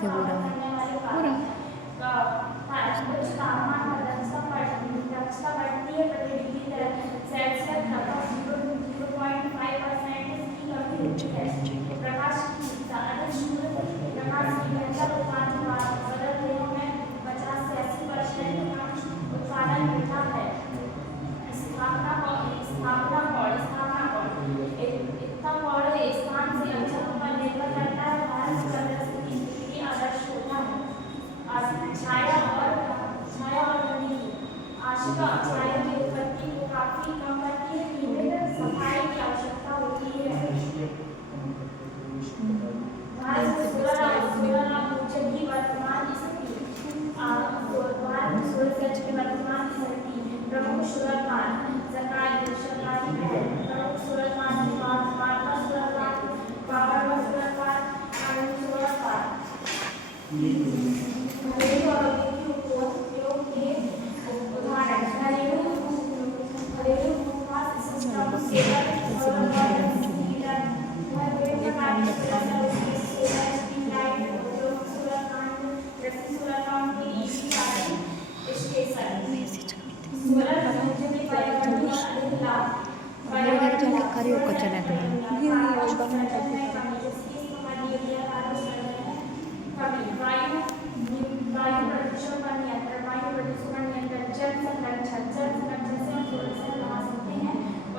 से हो रहा है? हो रहा है। आशिका छाया की उत्पत्ति को काफी कम करती है। नियमित सफाई की आवश्यकता होती है। भारत में 16 लाख ऊंचे की वर्तमान स्थिति भारत में 16 की वर्तमान स्थिति प्रमुख सुरकार सरकारी प्रमुख सुरकार के बाद भारत सुरकार बाबा सुरकार कानूनी सुरकार घरेलू और औद्योगिक उपयोग के उदाहरण घरेलू उपवास सिस्टम सेवा मेरे घर जाके करी हो कच्चा नेटवर्क ये और बाहर निकल के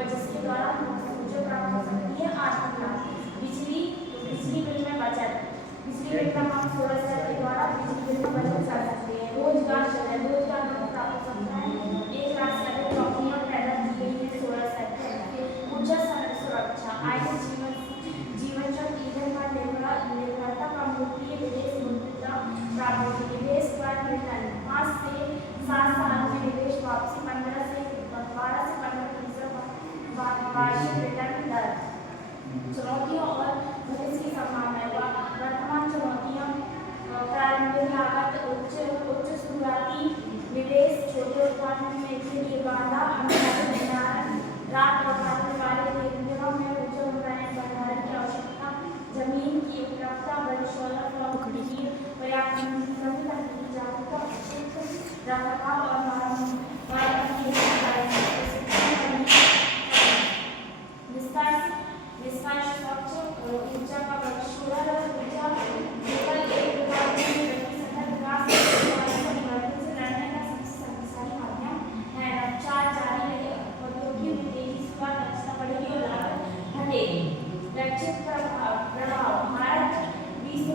जिसके द्वारा जो प्राप्त हो सकती है आर्थिक लाभ। बिजली बिल में बचत। बिजली बिल का हम 16 के द्वारा बिजली बिल में बचत कर सकते हैं। रोजगार प्राप्त हो सकता है। 1 लाख से अधिक नौकरियां पैदा की गई है 16 के। ऊर्जा सुरक्षा आयु जीवन चक्र ईंधन पर निर्भरता कम होती है। विदेश मुद्रा प्राप्त होती है। निवेश पर रिटर्न 5 से 7 साल में निवेश वापसी 12 से 15% वार्षिक रिटर्न दर। चुनौतियों और भविष्य की संभावनाएं। वर्तमान चुनौतियां प्रारंभिक लागत उच्च शुरुआती निवेश छोटे उत्पादन के लिए बाधा रात उत्पादन वाले दिनों में उच्च भंडारण की आवश्यकता। जमीन की उपलब्धता बड़ी सोलर के लिए पर्याप्त जागरूकता रखरखाव और निष्कर्ष स्वच्छ ऊर्जा का सोलर ऊर्जा केवल एक विकास से लड़ने का सबसे शक्तिशाली माध्यम है। नवाचार जारी रहे, औद्योगिक में तेजी से दक्षता बढ़ेगी और लागत घटेगी। लक्षित प्रभाव भारत विश्व